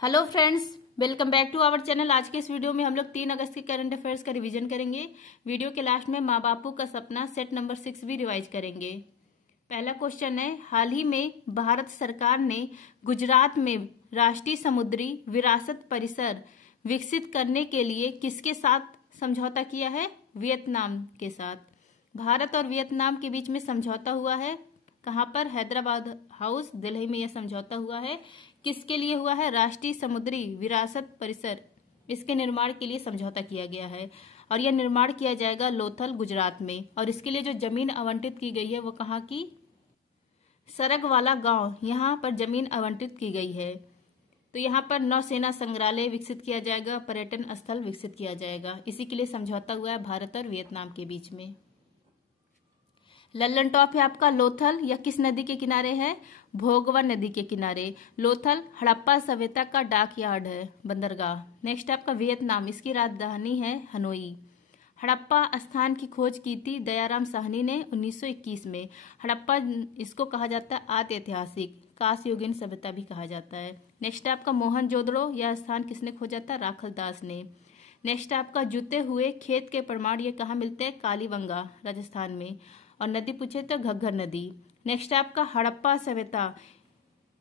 Hello friends, welcome back to our channel. आज के इस वीडियो में हम लोग 3 अगस्त के करंट अफेयर्स का रिवीजन करेंगे। वीडियो के लास्ट में माँ बापू का सपना सेट नंबर 6 भी रिवाइज करेंगे। पहला क्वेश्चन है, हाल ही में भारत सरकार ने गुजरात में राष्ट्रीय समुद्री विरासत परिसर विकसित करने के लिए किसके साथ समझौता किया है? वियतनाम के साथ। भारत और वियतनाम के बीच में समझौता हुआ है। कहाँ पर? हैदराबाद हाउस, दिल्ली में यह समझौता हुआ है। किसके लिए हुआ है? राष्ट्रीय समुद्री विरासत परिसर, इसके निर्माण के लिए समझौता किया गया है और यह निर्माण किया जाएगा लोथल, गुजरात में। और इसके लिए जो जमीन आवंटित की गई है वो कहाँ की? सरगवाला गांव, यहाँ पर जमीन आवंटित की गई है। तो यहाँ पर नौसेना संग्रहालय विकसित किया जाएगा, पर्यटन स्थल विकसित किया जाएगा। इसी के लिए समझौता हुआ है भारत और वियतनाम के बीच में। लल्लन टॉप है आपका लोथल, यह किस नदी के किनारे है? भोगवा नदी के किनारे। लोथल हड़प्पा सभ्यता का डाक यार्ड है, बंदरगाह। नेक्स्ट आपका वियतनाम, इसकी राजधानी है हनोई। हड़प्पा स्थान की खोज की थी दयाराम साहनी ने 1921 में। हड़प्पा इसको कहा जाता है आदि ऐतिहासिक, कांस्ययुगीन सभ्यता भी कहा जाता है। नेक्स्ट आपका मोहनजोदड़ो, यह स्थान किसने खोजा था? राखल दास ने। नेक्स्ट आपका जुते हुए खेत के प्रमाण, ये कहाँ मिलते हैं? कालीबंगा, राजस्थान में। और नदी पूछे तो घग्गर नदी। नेक्स्ट आपका हड़प्पा सभ्यता,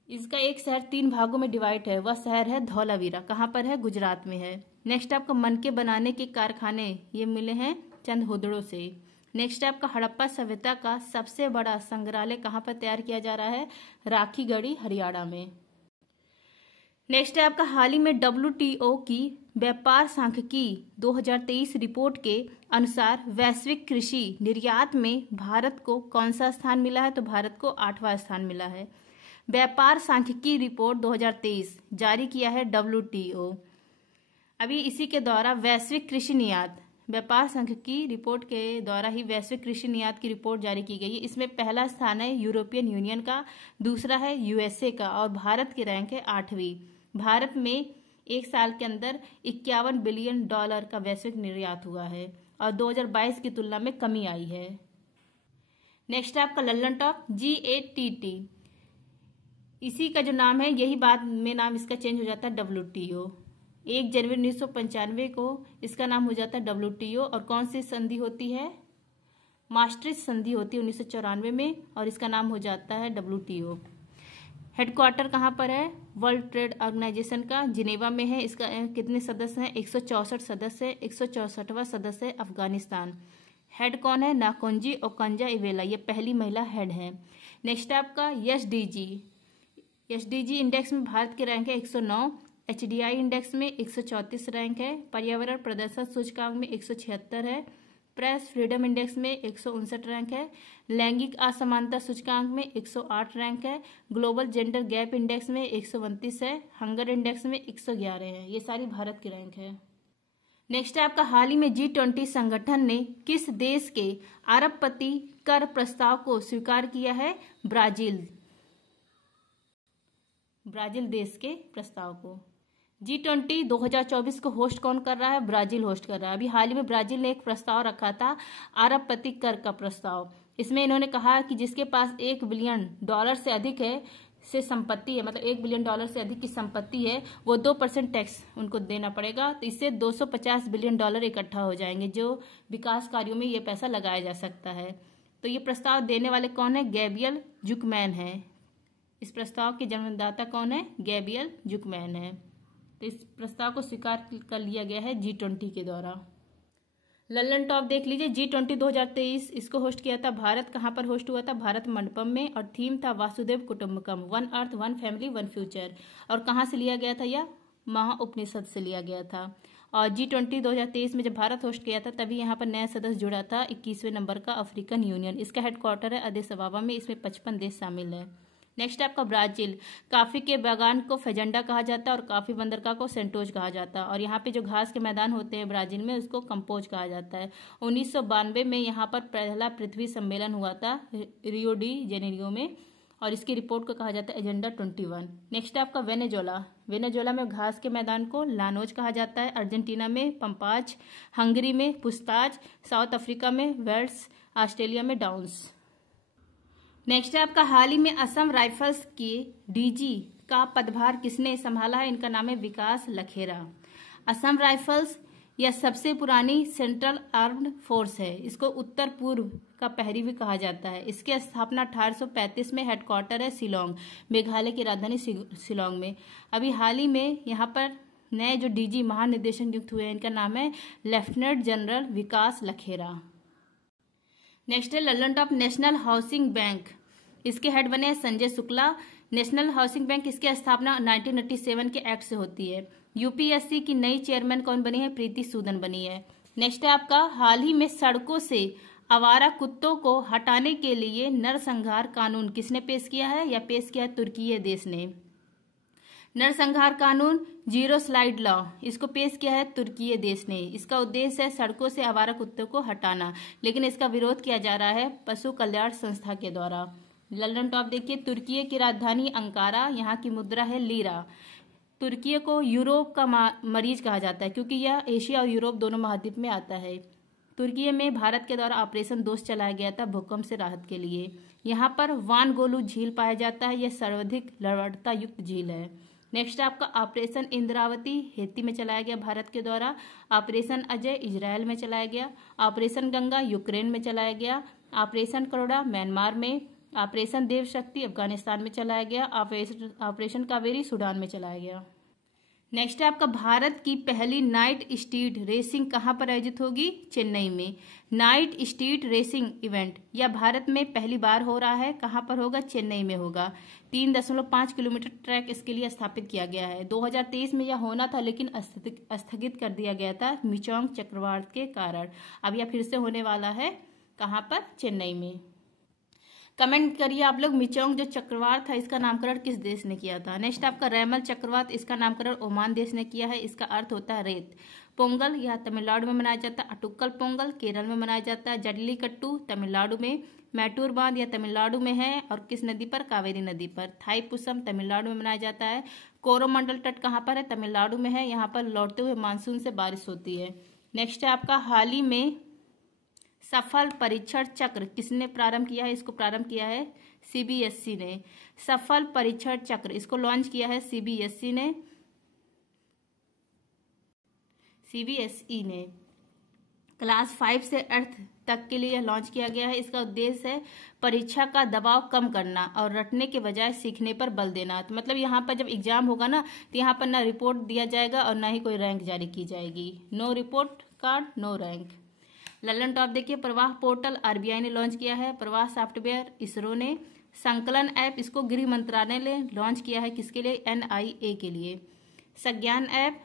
इसका एक शहर 3 भागों में डिवाइड है, वह शहर है धौलावीरा। कहाँ पर है? गुजरात में है। नेक्स्ट आपका मनके बनाने के कारखाने, ये मिले हैं चंदहोदड़ो से। नेक्स्ट आपका हड़प्पा सभ्यता का सबसे बड़ा संग्रहालय कहाँ पर तैयार किया जा रहा है? राखीगढ़ी, हरियाणा में। नेक्स्ट है आपका हाल ही में WTO की व्यापार सांख्यिकी 2023 रिपोर्ट के अनुसार वैश्विक कृषि निर्यात में भारत को कौन सा स्थान मिला है? तो भारत को 8वां स्थान मिला है। व्यापार सांख्यिकी रिपोर्ट 2023 जारी किया है WTO। अभी इसी के द्वारा वैश्विक कृषि निर्यात, व्यापार सांख्यिकी रिपोर्ट के द्वारा ही वैश्विक कृषि निर्यात की रिपोर्ट जारी की गई है। इसमें पहला स्थान है यूरोपियन यूनियन का, दूसरा है USA का और भारत की रैंक है 8वीं। भारत में एक साल के अंदर $51 बिलियन का वैश्विक निर्यात हुआ है और 2022 की तुलना में कमी आई है। नेक्स्ट आपका लल्लन टॉप GATT, इसी का जो नाम है, यही बाद में नाम इसका चेंज हो जाता है WTO। 1 जनवरी 1995 को इसका नाम हो जाता है WTO। और कौन सी संधि होती है? मास्ट्रिच संधि होती है 1994 में और इसका नाम हो जाता है WTO। हेडक्वार्टर कहाँ पर है? वर्ल्ड ट्रेड ऑर्गेनाइजेशन का जिनेवा में है। इसका कितने सदस्य हैं? 164 सदस्य। 164वां सदस्य है अफगानिस्तान। हेड कौन है? नाकोंजी ओकंजा इवेला, ये पहली महिला हेड है। नेक्स्ट आपका SDG इंडेक्स में भारत की रैंक है 109। HDI इंडेक्स में 134 रैंक है। पर्यावरण प्रदर्शन सूचकांक में 176 है। प्रेस फ्रीडम इंडेक्स में 159 रैंक है। लैंगिक असमानता सूचकांक में 108 रैंक है। ग्लोबल जेंडर गैप इंडेक्स में 129 है। हंगर इंडेक्स में 111 है। ये सारी भारत की रैंक है। नेक्स्ट है आपका हाल ही में G20 संगठन ने किस देश के अरबपति कर प्रस्ताव को स्वीकार किया है? ब्राजील देश के प्रस्ताव को। G20 2024 को होस्ट कौन कर रहा है? ब्राजील होस्ट कर रहा है। अभी हाल ही में ब्राजील ने एक प्रस्ताव रखा था, अरबपति कर का प्रस्ताव। इसमें इन्होंने कहा कि जिसके पास $1 बिलियन से अधिक है से संपत्ति है, मतलब $1 बिलियन से अधिक की संपत्ति है, वो 2% टैक्स उनको देना पड़ेगा। तो इससे $250 बिलियन इकट्ठा हो जाएंगे, जो विकास कार्यों में ये पैसा लगाया जा सकता है। तो ये प्रस्ताव देने वाले कौन है? गैब्रियल जुकमैन है। इस प्रस्ताव के जन्मदाता कौन है? गैब्रियल जुकमैन है। तो इस प्रस्ताव को स्वीकार कर लिया गया है G20 के द्वारा। लल्लन टॉप देख लीजिए, G20 2023 इसको होस्ट किया था भारत। कहाँ पर होस्ट हुआ था? भारत मंडपम में। और थीम था वासुदेव कुटुंबकम, 1 अर्थ 1 फैमिली 1 फ्यूचर। और कहाँ से लिया गया था? यह महाउपनिषद से लिया गया था। और G20 2023 में जब भारत होस्ट किया था तभी यहाँ पर नया सदस्य जुड़ा था 21वें नंबर का अफ्रीकन यूनियन। इसका हेडक्वार्टर है अदिस अबाबा में। इसमें 55 देश शामिल है। नेक्स्ट आपका ब्राजील, काफी के बागान को फेजेंडा कहा जाता है और काफी बंदरगाह को सेंटोज कहा जाता है। और यहाँ पे जो घास के मैदान होते हैं ब्राजील में, उसको कंपोज कहा जाता है। 1992 में यहाँ पर पहला पृथ्वी सम्मेलन हुआ था रियो डी जेनेरियो में और इसकी रिपोर्ट को कहा जाता है एजेंडा 21। नेक्स्ट आपका वेनेजुएला में घास के मैदान को लानोज कहा जाता है। अर्जेंटीना में पंपाज, हंगरी में पुस्ताज, साउथ अफ्रीका में वेल्स, ऑस्ट्रेलिया में डाउन्स। नेक्स्ट है आपका हाल ही में असम राइफल्स के DG का पदभार किसने संभाला है? इनका नाम है विकास लखेरा। असम राइफल्स यह सबसे पुरानी सेंट्रल आर्म्ड फोर्स है। इसको उत्तर पूर्व का प्रहरी भी कहा जाता है। इसकी स्थापना 1835 में, हेडक्वार्टर है शिलोंग, मेघालय की राजधानी शिलोंग में। अभी हाल ही में यहाँ पर नए जो डीजी महानिदेशक नियुक्त हुए हैं, इनका नाम है लेफ्टिनेंट जनरल विकास लखेरा। नेक्स्ट है Lallan top national housing bank. इसके हेड बने हैं Sanjay Shukla. National housing bank इसकी स्थापना 1987 के एक्ट से होती है। यूपीएससी की नई चेयरमैन कौन बनी है? प्रीति सूदन बनी है। नेक्स्ट है आपका हाल ही में सड़कों से आवारा कुत्तों को हटाने के लिए नरसंहार कानून किसने पेश किया है? या पेश किया है तुर्की देश ने। नरसंहार कानून जीरो स्लाइड लॉ इसको पेश किया है तुर्की देश ने। इसका उद्देश्य है सड़कों से आवारा कुत्तों को हटाना, लेकिन इसका विरोध किया जा रहा है पशु कल्याण संस्था के द्वारा। लल्लन टॉप देखिए, तुर्की की राजधानी अंकारा, यहाँ की मुद्रा है लीरा। तुर्की को यूरोप का मरीज कहा जाता है क्योंकि यह एशिया और यूरोप दोनों महाद्वीप में आता है। तुर्की में भारत के द्वारा ऑपरेशन दोस्त चलाया गया था भूकंप से राहत के लिए। यहाँ पर वानगोलू झील पाया जाता है, यह सर्वाधिक लवणता युक्त झील है। नेक्स्ट आपका ऑपरेशन इंद्रावती हेती में चलाया गया भारत के द्वारा। ऑपरेशन अजय इजराइल में चलाया गया। ऑपरेशन गंगा यूक्रेन में चलाया गया। ऑपरेशन करोड़ा म्यांमार में। ऑपरेशन देव शक्ति अफगानिस्तान में चलाया गया। ऑपरेशन कावेरी सूडान में चलाया गया। नेक्स्ट है आपका भारत की पहली नाइट स्ट्रीट रेसिंग कहाँ पर आयोजित होगी? चेन्नई में। नाइट स्ट्रीट रेसिंग इवेंट यह भारत में पहली बार हो रहा है। कहाँ पर होगा? चेन्नई में होगा। 3.5 किलोमीटर ट्रैक इसके लिए स्थापित किया गया है। 2023 में यह होना था लेकिन स्थगित कर दिया गया था मिचोंग चक्रवात के कारण। अब यह फिर से होने वाला है। कहाँ पर? चेन्नई में। कमेंट करिए आप लोग, मिचोंग जो चक्रवात था इसका नामकरण किस देश ने किया था? नेक्स्ट आपका रैमल चक्रवात, इसका नामकरण ओमान देश ने किया है। इसका अर्थ होता है रेत। पोंगल यह तमिलनाडु में मनाया जाता है। अटुक्कल पोंगल केरल में मनाया जाता है। जल्लीकट्टू तमिलनाडु में। मैटूर बांध यह तमिलनाडु में है और किस नदी पर? कावेरी नदी पर। थाईपुसम तमिलनाडु में मनाया जाता है। कोरोमंडल तट कहाँ पर है? तमिलनाडु में है। यहाँ पर लौटते हुए मानसून से बारिश होती है। नेक्स्ट है आपका हाल ही में सफल परीक्षण चक्र किसने प्रारंभ किया है? इसको प्रारंभ किया है सीबीएसई ने। सफल परीक्षण चक्र इसको लॉन्च किया है सीबीएसई ने। क्लास 5 से 8 तक के लिए लॉन्च किया गया है। इसका उद्देश्य है परीक्षा का दबाव कम करना और रटने के बजाय सीखने पर बल देना। तो मतलब यहाँ पर जब एग्जाम होगा ना, तो यहाँ पर ना रिपोर्ट दिया जाएगा और ना ही कोई रैंक जारी की जाएगी। No report card no rank. Lallantop देखिए, प्रवाह पोर्टल आरबीआई ने लॉन्च किया है। प्रवाह सॉफ्टवेयर इसरो ने। संकलन ऐप इसको गृह मंत्रालय ने लॉन्च किया है। किसके लिए? एनआईए के लिए। संज्ञान ऐप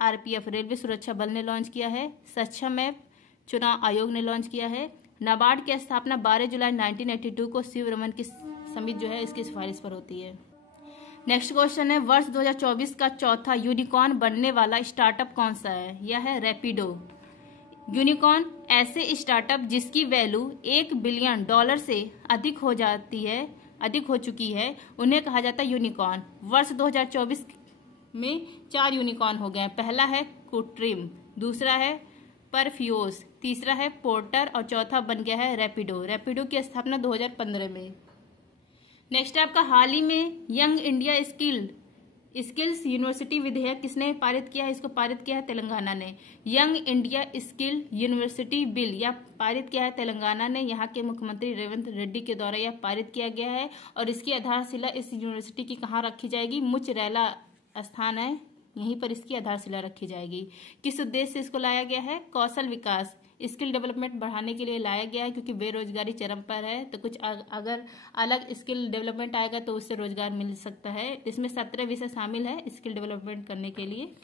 आरपीएफ रेलवे सुरक्षा बल ने लॉन्च किया है। सक्षम ऐप चुनाव आयोग ने लॉन्च किया है। नाबार्ड की स्थापना 12 जुलाई 1982 को शिव रमन की समिति जो है इसकी सिफारिश पर होती है। नेक्स्ट क्वेश्चन है, वर्ष 2024 का चौथा यूनिकॉर्न बनने वाला स्टार्टअप कौन सा है? यह है रैपिडो। यूनिकॉर्न ऐसे स्टार्टअप जिसकी वैल्यू $1 बिलियन से अधिक हो चुकी है, उन्हें कहा जाता है यूनिकॉर्न। वर्ष 2024 में 4 यूनिकॉर्न हो गए हैं। पहला है कुट्रिम, दूसरा है परफ्यूज, तीसरा है पोर्टर और चौथा बन गया है रैपिडो। रैपिडो की स्थापना 2015 में। नेक्स्ट आपका हाल ही में यंग इंडिया स्किल्स यूनिवर्सिटी विधेयक किसने पारित किया है? इसको पारित किया है तेलंगाना ने। Young India skill university bill यह पारित किया है तेलंगाना ने। यहाँ के मुख्यमंत्री रेवंत रेड्डी के द्वारा यह पारित किया गया है और इसकी आधारशिला इस यूनिवर्सिटी की कहाँ रखी जाएगी? मुचरैला स्थान है, यहीं पर इसकी आधारशिला रखी जाएगी। किस उद्देश्य से इसको लाया गया है? कौशल विकास, स्किल डेवलपमेंट बढ़ाने के लिए लाया गया है क्योंकि बेरोजगारी चरम पर है। तो कुछ अगर अलग स्किल डेवलपमेंट आएगा तो उससे रोजगार मिल सकता है। इसमें 17 विषय शामिल है स्किल डेवलपमेंट करने के लिए।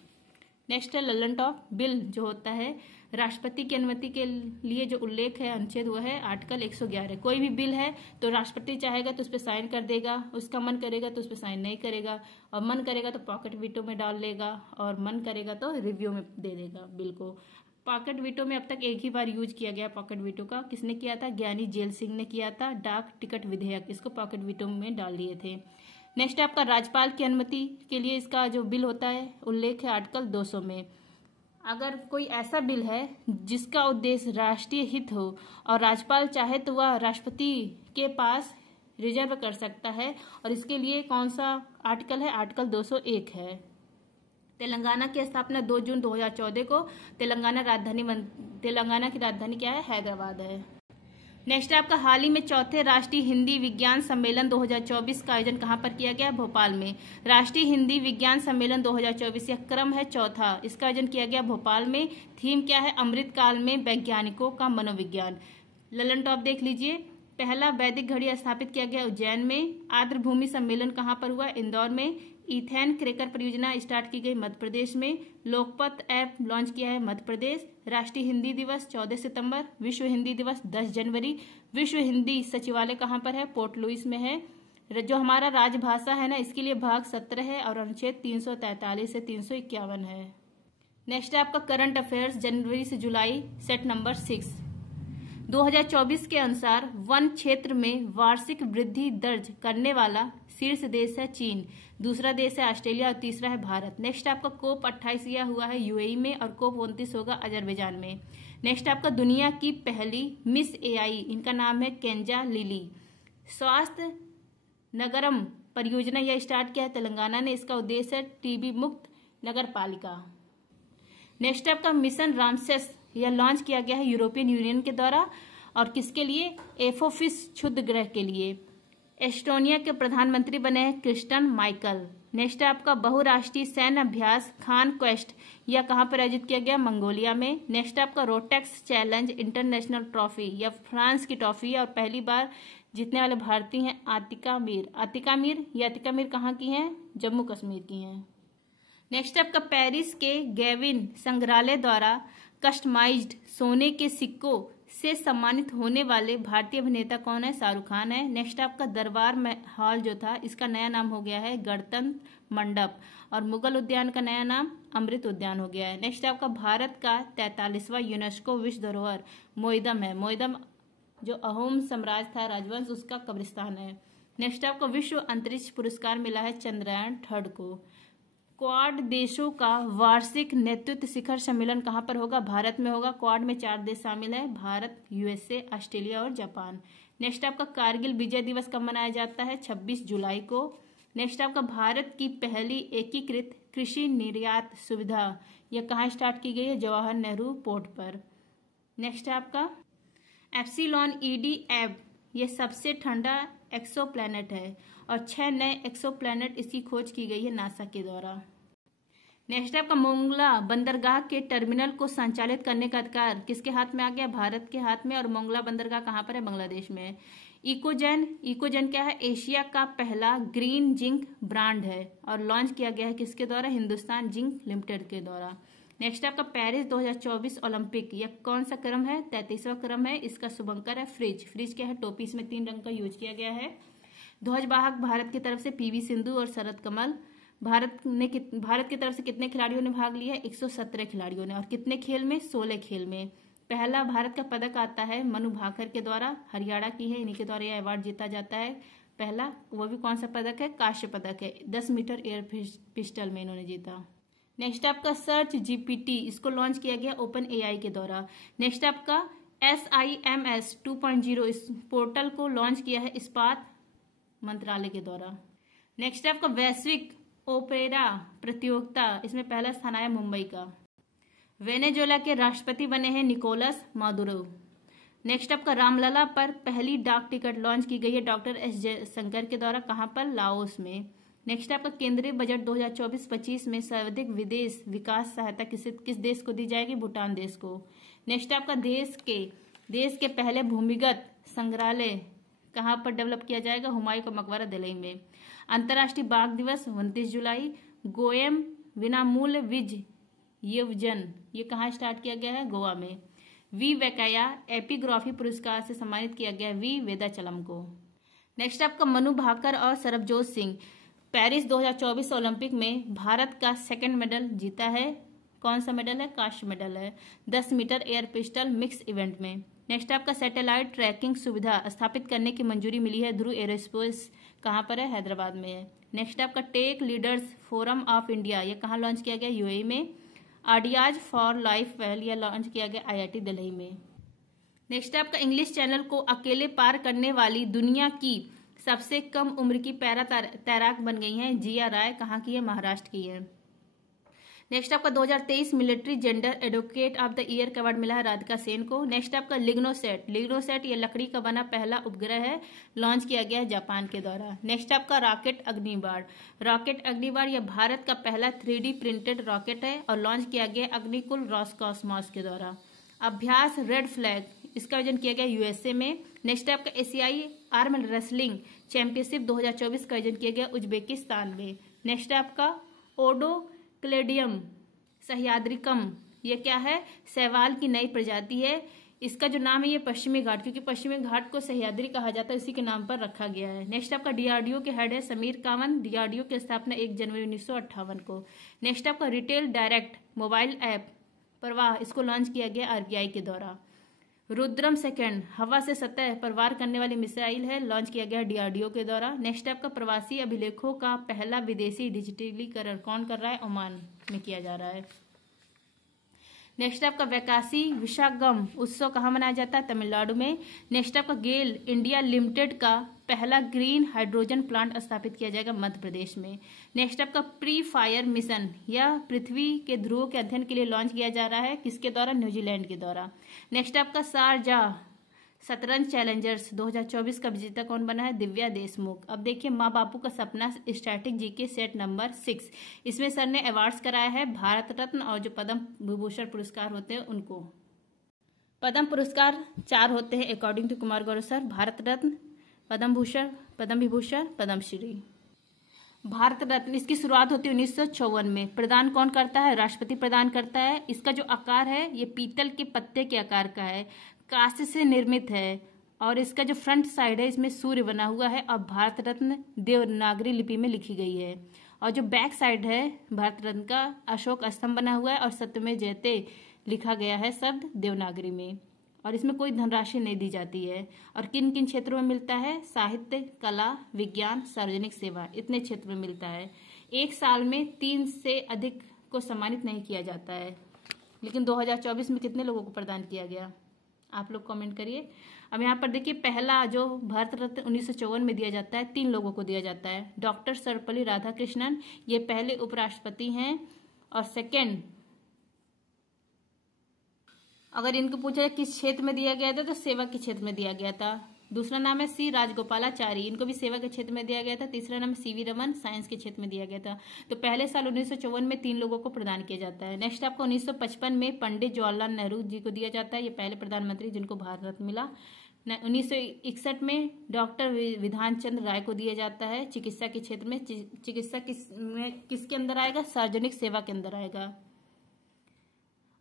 नेक्स्ट है लल्लन टॉप बिल जो होता है राष्ट्रपति की अनुमति के लिए जो उल्लेख है अनुच्छेद वो है आर्टिकल 111। कोई भी बिल है तो राष्ट्रपति चाहेगा तो उस पर साइन कर देगा, उसका मन करेगा तो उस पर साइन नहीं करेगा, और मन करेगा तो पॉकेट वीटो में डाल लेगा, और मन करेगा तो रिव्यू में दे देगा बिल को। पॉकेट वीटो में अब तक एक ही बार यूज किया गया पॉकेट वीटो का। किसने किया था? ज्ञानी जेल सिंह ने किया था। डाक टिकट विधेयक इसको पॉकेट वीटो में डाल दिए थे। नेक्स्ट आपका राज्यपाल की अनुमति के लिए इसका जो बिल होता है उल्लेख है आर्टिकल 200 में। अगर कोई ऐसा बिल है जिसका उद्देश्य राष्ट्रीय हित हो और राज्यपाल चाहे तो वह राष्ट्रपति के पास रिजर्व कर सकता है। और इसके लिए कौन सा आर्टिकल है? आर्टिकल 201 है। तेलंगाना की स्थापना 2 जून 2014 को। तेलंगाना की राजधानी क्या है? हैदराबाद है। नेक्स्ट है आपका हाल ही में चौथे राष्ट्रीय हिंदी विज्ञान सम्मेलन 2024 का आयोजन कहां पर किया गया? भोपाल में। राष्ट्रीय हिंदी विज्ञान सम्मेलन 2024 यह क्रम है चौथा। इसका आयोजन किया गया भोपाल में। थीम क्या है? अमृत काल में वैज्ञानिकों का मनोविज्ञान। ललन टॉप देख लीजिए। पहला वैदिक घड़ी स्थापित किया गया उज्जैन में। आर्द्रभूमि सम्मेलन कहां पर हुआ? इंदौर में। इथेन क्रैकर परियोजना स्टार्ट की गई मध्य प्रदेश में। लोकपत ऐप लॉन्च किया है मध्य प्रदेश। राष्ट्रीय हिंदी दिवस 14 सितंबर। विश्व हिंदी दिवस 10 जनवरी। विश्व हिंदी सचिवालय कहां पर है? पोर्ट लुइस में है। जो हमारा राजभाषा है ना, इसके लिए भाग 17 है और अनुच्छेद 343 से 351 है। नेक्स्ट है आपका करंट अफेयर्स जनवरी से जुलाई, सेट नंबर 6। 2024 के अनुसार वन क्षेत्र में वार्षिक वृद्धि दर्ज करने वाला शीर्ष देश है चीन, दूसरा देश है ऑस्ट्रेलिया और तीसरा है भारत। नेक्स्ट आपका कोप 28 यह हुआ है यूएई में और कोप 29 होगा अजरबैजान में। नेक्स्ट आपका दुनिया की पहली मिस एआई, इनका नाम है केंजा लिली। स्वास्थ्य नगरम परियोजना यह स्टार्ट किया है तेलंगाना ने। इसका उद्देश्य है टीबी मुक्त नगर पालिका। नेक्स्ट आपका मिशन रामसेस यह लॉन्च किया गया है यूरोपियन यूनियन के द्वारा और किसके लिए? एफोफिस क्षुद्र ग्रह के लिए। एस्टोनिया के प्रधानमंत्री बने हैं क्रिस्टन माइकल। नेक्स्ट है आपका बहुराष्ट्रीय सैन्य अभ्यास खान क्वेस्ट, यह कहां पर आयोजित किया गया? मंगोलिया में। नेक्स्ट आपका रोटेक्स चैलेंज इंटरनेशनल ट्रॉफी, यह फ्रांस की ट्रॉफी है और पहली बार जीतने वाले भारतीय हैं आतिका मीर। आतिका मीर कहाँ की हैं? जम्मू कश्मीर की हैं। नेक्स्ट आपका पेरिस के गैविन संग्रहालय द्वारा कस्टमाइज्ड सोने के सिक्कों से सम्मानित होने वाले भारतीय अभिनेता कौन है? शाहरुख खान है। नेक्स्ट आपका दरबार हॉल जो था इसका नया नाम हो गया है गणतंत्र मंडप और मुगल उद्यान का नया नाम अमृत उद्यान हो गया है। नेक्स्ट आपका भारत का 43वां यूनेस्को विश्व धरोहर मोइदम है। मोइदम जो अहोम साम्राज्य था राजवंश, उसका कब्रिस्तान है। नेक्स्ट आपका विश्व अंतरिक्ष पुरस्कार मिला है चंद्रयान 3 को। क्वाड देशों का वार्षिक नेतृत्व शिखर सम्मेलन कहां पर होगा? भारत में होगा। क्वाड में 4 देश शामिल है, भारत, यूएसए, ऑस्ट्रेलिया और जापान। नेक्स्ट आपका कारगिल विजय दिवस कब मनाया जाता है? 26 जुलाई को। नेक्स्ट आपका भारत की पहली एकीकृत कृषि निर्यात सुविधा यह कहाँ स्टार्ट की गई है? जवाहर नेहरू पोर्ट पर। नेक्स्ट आपका एप्सिलॉन ईडी एब, यह सबसे ठंडा एक्सोप्लैनेट है और 6 नए एक्सोप्लैनेट इसकी खोज की गई है नासा के द्वारा। नेक्स्ट आपका मोंगला बंदरगाह के टर्मिनल को संचालित करने का अधिकार किसके हाथ में आ गया? भारत के हाथ में। और मोंगला बंदरगाह कहाँ पर है? बांग्लादेश में। इकोजेन क्या है? एशिया का पहला ग्रीन जिंक ब्रांड है और लॉन्च किया गया है किसके द्वारा? हिंदुस्तान जिंक लिमिटेड के द्वारा। नेक्स्ट आपका पेरिस 2024 ओलंपिक, यह कौन सा क्रम है? 33वां क्रम है। इसका शुभंकर है फ्रिज। फ्रिज क्या है? टोपी। इसमें 3 रंग का यूज किया गया है। ध्वजवाहक भारत की तरफ से पीवी सिंधु और शरद कमल। भारत की तरफ से कितने खिलाड़ियों ने भाग लिया? 117 खिलाड़ियों ने। और कितने खेल में? 16 खेल में। पहला भारत का पदक आता है मनु भाकर के द्वारा, हरियाणा की है, इन्हीं के द्वारा यह अवार्ड जीता जाता है। पहला वो भी कौन सा पदक है? कांस्य पदक है। 10 मीटर एयर पिस्टल में इन्होंने जीता। नेक्स्ट आपका सर्च जीपीटी, इसको लॉन्च किया गया ओपन एआई के द्वारा। नेक्स्ट आपका SIMS 2.0, इस पोर्टल को लॉन्च किया है इस्पात मंत्रालय के द्वारा। नेक्स्ट आपका वैश्विक ओपेरा प्रतियोगिता, इसमें पहला स्थान आया मुंबई का। वेनेजुएला के राष्ट्रपति बने हैं निकोलस मादुरो। नेक्स्ट आपका रामलला पर पहली डाक टिकट लॉन्च की गई है डॉक्टर एस जयशंकर के द्वारा। कहां पर? लाओस में। नेक्स्ट आपका केंद्रीय बजट 2024-25 में सर्वाधिक विदेश विकास सहायता किस देश को दी जाएगी? भूटान देश को। नेक्स्ट आपका देश के पहले भूमिगत संग्रहालय कहां पर डेवलप किया जाएगा? हुमायूं का मकबरा दिल्ली में। अंतर्राष्ट्रीय बाघ दिवस 29 जुलाई। गोयम विनामूल्य विज योजन, ये कहाँ स्टार्ट किया गया है? गोवा में। वी वेंकैया एपिग्राफी पुरस्कार से सम्मानित किया गया वी वेदाचलम को। नेक्स्ट आपका मनु भाकर और सरबजोत सिंह पेरिस 2024 ओलंपिक में भारत का 2nd मेडल जीता है। कौन सा मेडल है? कांस्य मेडल है 10 metre air pistol mix event में। नेक्स्ट आपका सैटेलाइट ट्रैकिंग सुविधा स्थापित करने की मंजूरी मिली है ध्रुव एरोस्पेस, कहाँ पर है? हैदराबाद में है। नेक्स्ट आपका tech leaders forum of India, ये कहाँ लॉन्च किया गया? यूएई में। आइडियाज फॉर लाइफ पहल, यह लॉन्च किया गया IIT दिल्ली में। नेक्स्ट आपका इंग्लिश चैनल को अकेले पार करने वाली दुनिया की सबसे कम उम्र की पैरा तैराक बन गई हैं जिया राय। कहाँ की है? महाराष्ट्र की है। नेक्स्ट आपका 2023 military gender advocate of the year का अवार्ड मिला है राधिका सेन को। नेक्स्ट आपका लिग्नोसेट ये लकड़ी का बना पहला उपग्रह है, लॉन्च किया गया है जापान के द्वारा। नेक्स्ट आपका रॉकेट अग्निबाण यह भारत का पहला 3D प्रिंटेड रॉकेट है और लॉन्च किया गया अग्निकुल रॉसकॉस्मॉस के द्वारा। अभ्यास रेड फ्लैग, इसका आयोजन किया गया यूएसए में। नेक्स्ट आपका एशियाई आर्म रेसलिंग चैंपियनशिप 2024 का आयोजन किया गया उज्बेकिस्तान में। नेक्स्ट आपका ओडो क्लेडियम सह्याद्रिकम, ये क्या है? शैवाल की नई प्रजाति है। इसका जो नाम है ये पश्चिमी घाट, क्योंकि पश्चिमी घाट को सह्याद्री कहा जाता है, इसी के नाम पर रखा गया है। नेक्स्ट आपका डीआरडीओ के हेड है समीर कांवत। डीआरडीओ की स्थापना 1 जनवरी 1958 को। नेक्स्ट आपका रिटेल डायरेक्ट मोबाइल ऐप प्रवाह, इसको लॉन्च किया गया आरबीआई के द्वारा। रुद्रम सेकंड हवा से सतह पर वार करने वाली मिसाइल है, लॉन्च किया गया डीआरडीओ के द्वारा। नेक्स्ट आपका प्रवासी अभिलेखों का पहला विदेशी डिजिटलीकरण कौन कर रहा है? ओमान में किया जा रहा है। नेक्स्ट आपका वैकासी विशाखम उत्सव कहाँ मनाया जाता है? तमिलनाडु में। नेक्स्ट आपका गेल इंडिया लिमिटेड का पहला ग्रीन हाइड्रोजन प्लांट स्थापित किया जाएगा मध्य प्रदेश में। नेक्स्ट आपका प्री फायर मिशन, यह पृथ्वी के ध्रुवों के अध्ययन के लिए लॉन्च किया जा रहा है, किसके द्वारा? न्यूजीलैंड के द्वारा। नेक्स्ट आपका शारजाह शतरंज चैलेंजर्स 2024 का विजेता कौन बना है? दिव्या देशमुख। अब देखिए माँ बापू का सपना स्टैटिक जीके सेट नंबर 6, इसमें सर ने अवार्ड्स कराया है भारत रत्न और जो पद्म विभूषण पुरस्कार होते हैं उनको। पद्म पुरस्कार 4 होते हैं according to Kumar Gaurav sir, Bharat Ratna, Padma Bhushan, Padma Vibhushan, Padmashri. Bharat Ratna इसकी शुरुआत होती है 1954 में। प्रदान कौन करता है? राष्ट्रपति प्रदान करता है। इसका जो आकार है ये पीतल के पत्ते के आकार का है, कांस्य से निर्मित है और इसका जो फ्रंट साइड है इसमें सूर्य बना हुआ है और भारत रत्न देवनागरी लिपि में लिखी गई है। और जो बैक साइड है भारत रत्न का अशोक स्तंभ बना हुआ है और सत्यमेव जयते लिखा गया है शब्द देवनागरी में। और इसमें कोई धनराशि नहीं दी जाती है। और किन किन क्षेत्रों में मिलता है? साहित्य, कला, विज्ञान, सार्वजनिक सेवा, इतने क्षेत्र में मिलता है। एक साल में 3 से अधिक को सम्मानित नहीं किया जाता है, लेकिन 2024 में कितने लोगों को प्रदान किया गया? आप लोग कमेंट करिए। अब यहाँ पर देखिए पहला जो भारत रत्न 1954 में दिया जाता है 3 लोगों को दिया जाता है। डॉक्टर सर्वपल्ली राधाकृष्णन, ये पहले उपराष्ट्रपति हैं। और सेकेंड, अगर इनको पूछा जाए किस क्षेत्र में दिया गया था तो सेवा के क्षेत्र में दिया गया था। दूसरा नाम है सी राजगोपालाचारी, इनको भी सेवा के क्षेत्र में दिया गया था। तीसरा नाम है सीवी रमन, साइंस के क्षेत्र में दिया गया था। तो पहले साल 1954 में 3 लोगों को प्रदान किया जाता है। नेक्स्ट आपको 1955 में पंडित जवाहरलाल नेहरू जी को दिया जाता है, ये पहले प्रधानमंत्री जिनको भारत रत्न मिला। 1961 में डॉक्टर विधान चंद्र राय को दिया जाता है चिकित्सा के क्षेत्र में। चिकित्सा किसके अंदर आएगा? सार्वजनिक सेवा के अंदर आएगा।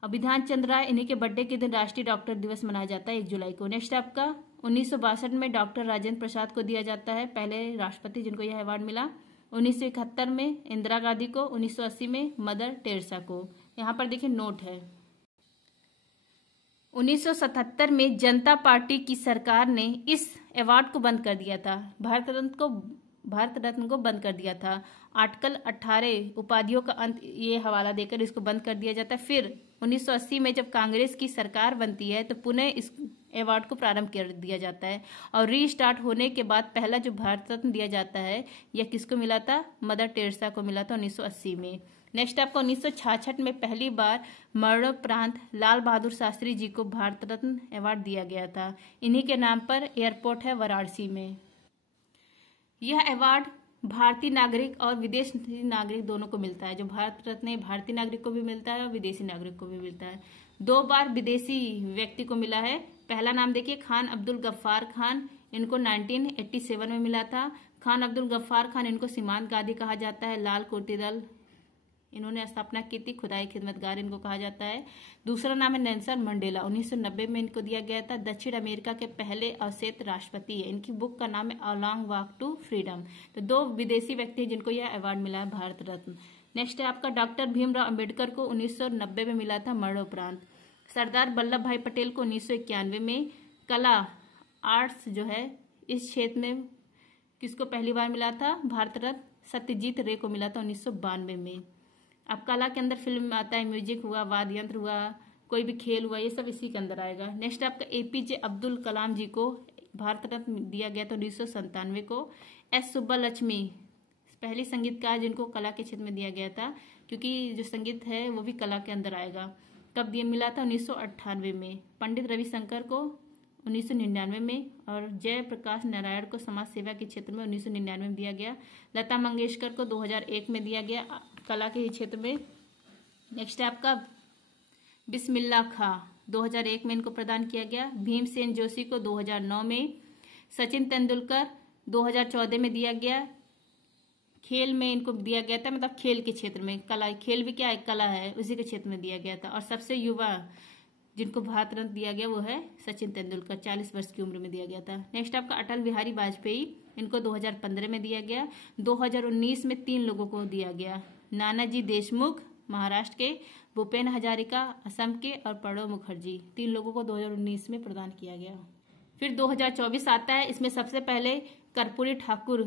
अब विधान चंद्र राय, इन्हीं के बर्थडे के दिन राष्ट्रीय डॉक्टर दिवस मनाया जाता है 1 जुलाई को। नेक्स्ट आपका 1962 में डॉक्टर राजेंद्र प्रसाद को दिया जाता है, पहले राष्ट्रपति जिनको यह अवार्ड मिला। 1971 में इंदिरा गांधी को, 1980 में मदर टेरेसा को। यहाँ पर देखिए नोट है। 1977 में जनता पार्टी की सरकार ने इस अवार्ड को बंद कर दिया था, भारत रत्न को बंद कर दिया था। आर्टिकल 18 उपाधियों का अंत, ये हवाला देकर इसको बंद कर दिया जाता है। फिर 1980 में जब कांग्रेस की सरकार बनती है तो पुनः इस अवार्ड को प्रारंभ कर दिया जाता है। और रीस्टार्ट होने के बाद पहला जो भारत रत्न दिया जाता है यह किसको मिला था? मदर टेरेसा को मिला था 1980 में। नेक्स्ट आपको 1966 में पहली बार मरणोपरांत लाल बहादुर शास्त्री जी को भारत रत्न अवार्ड दिया गया था। इन्हीं के नाम पर एयरपोर्ट है वाराणसी में। यह अवार्ड भारतीय नागरिक और विदेशी नागरिक दोनों को मिलता है। जो भारत रत्न है भारतीय नागरिक को भी मिलता है और विदेशी नागरिक को भी मिलता है। 2 बार विदेशी व्यक्ति को मिला है। पहला नाम देखिए खान अब्दुल गफ्फार खान, इनको 1987 में मिला था। खान अब्दुल गफ्फार खान, इनको सीमांत गांधी कहा जाता है। लाल कोटीदल इन्होंने स्थापना की थी, खुदाई खिदमतगार इनको कहा जाता है। दूसरा नाम है नेल्सन मंडेला, 1990 में इनको दिया गया था। दक्षिण अमेरिका के पहले अवसेत राष्ट्रपति है। इनकी बुक का नाम है a long walk to freedom. तो 2 विदेशी व्यक्ति जिनको यह अवार्ड मिला है भारत रत्न। नेक्स्ट है आपका डॉक्टर भीमराव अंबेडकर को 1990 में मिला था मरणोपरांत। सरदार वल्लभ भाई पटेल को 1991 में। कला आर्ट्स जो है इस क्षेत्र में किसको पहली बार मिला था? भारत रत्न सत्यजीत रे को मिला था 1992 में। अब कला के अंदर फिल्म आता है, म्यूजिक हुआ, वाद्य यंत्र हुआ, कोई भी खेल हुआ, ये सब इसी के अंदर आएगा। नेक्स्ट आपका एपीजे अब्दुल कलाम जी को भारत रत्न दिया गया था 1997 को। एस सुब्बालक्ष्मी पहली संगीतकार जिनको कला के क्षेत्र में दिया गया था, क्योंकि जो संगीत है वो भी कला के अंदर आएगा। कब दिया मिला था? 1998 में। पंडित रविशंकर को 1999 में, और जय प्रकाश नारायण को समाज सेवा के क्षेत्र में 1999 में दिया गया। लता मंगेशकर को 2001 में दिया गया कला के क्षेत्र में। नेक्स्ट है आपका बिस्मिल्लाह खां, 2001 में इनको प्रदान किया गया। भीमसेन जोशी को 2009 में। सचिन तेंदुलकर 2014 में दिया गया। खेल में इनको दिया गया था, मतलब खेल के क्षेत्र में, कला, खेल भी क्या है, कला है, उसी के क्षेत्र में दिया गया था। और सबसे युवा जिनको भारत रत्न दिया गया वो है सचिन तेंदुलकर, 40 वर्ष की उम्र में दिया गया था। नेक्स्ट आपका अटल बिहारी वाजपेयी, इनको 2015 में दिया गया। 2019 में 3 लोगों को दिया गया। नानाजी देशमुख महाराष्ट्र के, भूपेन हजारिका असम के, और प्रणब मुखर्जी, 3 लोगों को 2019 में प्रदान किया गया। फिर 2024 आता है, इसमें सबसे पहले कर्पूरी ठाकुर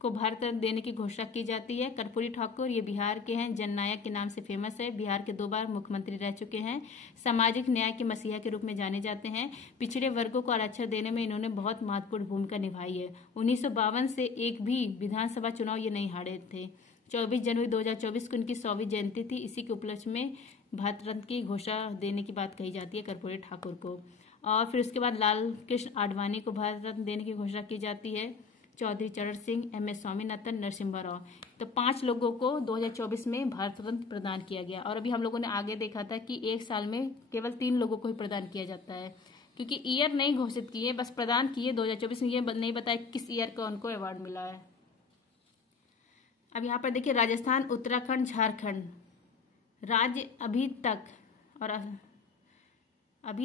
को भारत रत्न देने की घोषणा की जाती है। कर्पूरी ठाकुर ये बिहार के हैं, जननायक के नाम से फेमस है, बिहार के 2 बार मुख्यमंत्री रह चुके हैं, सामाजिक न्याय के मसीहा के रूप में जाने जाते हैं। पिछड़े वर्गों को आरक्षण देने में इन्होंने बहुत महत्वपूर्ण भूमिका निभाई है। 1952 से एक भी विधानसभा चुनाव ये नहीं हारे थे। 24 जनवरी 2024 को उनकी 100वीं जयंती थी। इसी के उपलक्ष्य में भारत रत्न की घोषणा देने की बात कही जाती है कर्पूरी ठाकुर को। और फिर उसके बाद लाल कृष्ण आडवाणी को भारत रत्न देने की घोषणा की जाती है। चौधरी चरण सिंह, MS स्वामीनाथन, नरसिम्हा राव, तो 5 लोगों को 2024 में भारत रत्न प्रदान किया गया। और अभी हम लोगों ने आगे देखा था कि एक साल में केवल 3 लोगों को ही प्रदान किया जाता है, क्योंकि ईयर नहीं घोषित किए, बस प्रदान किए। 2024 में ये नहीं बताया किस ईयर का उनको अवार्ड मिला है। अब यहाँ पर देखिए राजस्थान, उत्तराखंड, झारखंड राज्य अभी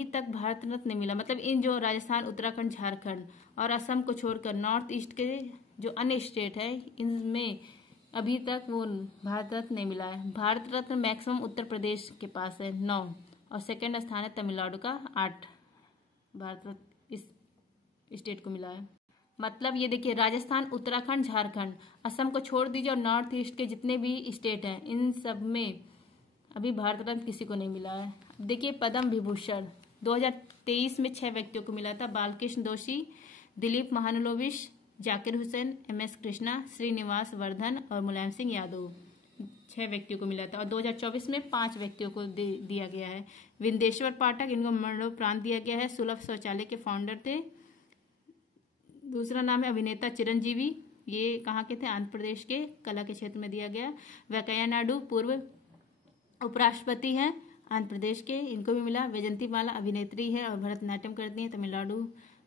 तक भारत रत्न नहीं मिला, मतलब इन जो राजस्थान, उत्तराखंड, झारखंड और असम को छोड़कर नॉर्थ ईस्ट के जो अन्य स्टेट है इनमें अभी तक वो भारत रत्न नहीं मिला है। भारत रत्न मैक्सिमम उत्तर प्रदेश के पास है 9, और सेकंड स्थान है तमिलनाडु का 8 भारत रत्न इस स्टेट को मिला है। मतलब ये देखिए राजस्थान, उत्तराखंड, झारखंड, असम को छोड़ दीजिए और नॉर्थ ईस्ट के जितने भी स्टेट हैं इन सब में अभी भारत रत्न किसी को नहीं मिला है। देखिए पद्म विभूषण 2023 में 6 व्यक्तियों को मिला था। बालकृष्ण दोषी, दिलीप महानुलोविश, जाकिर हुसैन, MS कृष्णा, श्रीनिवास वर्धन और मुलायम सिंह यादव, 6 व्यक्तियों को मिला था। और 2024 में 5 व्यक्तियों को दिया गया है। विंदेश्वर पाठक, इनको मरणोपरांत दिया गया है, सुलभ शौचालय के फाउंडर थे। दूसरा नाम है अभिनेता चिरंजीवी, ये कहाँ के थे? आंध्र प्रदेश के, कला के क्षेत्र में दिया गया। वेंकैया नायडू पूर्व उपराष्ट्रपति हैं आंध्र प्रदेश के, इनको भी मिला। वैजंती माला अभिनेत्री है और भरतनाट्यम करती हैं, तमिलनाडु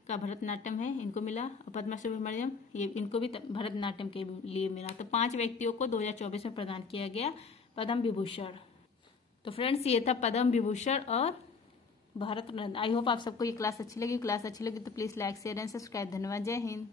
का भरतनाट्यम है, इनको मिला। और पद्मा सुब्रमण्यम, ये इनको भी भरतनाट्यम के लिए मिला। तो 5 व्यक्तियों को 2024 में प्रदान किया गया पद्म विभूषण। तो फ्रेंड्स ये था पद्म विभूषण और भारत रत्न। आई होप आप सबको ये क्लास अच्छी लगी। क्लास अच्छी लगी तो please like, share and subscribe. धन्यवाद। जय हिंद।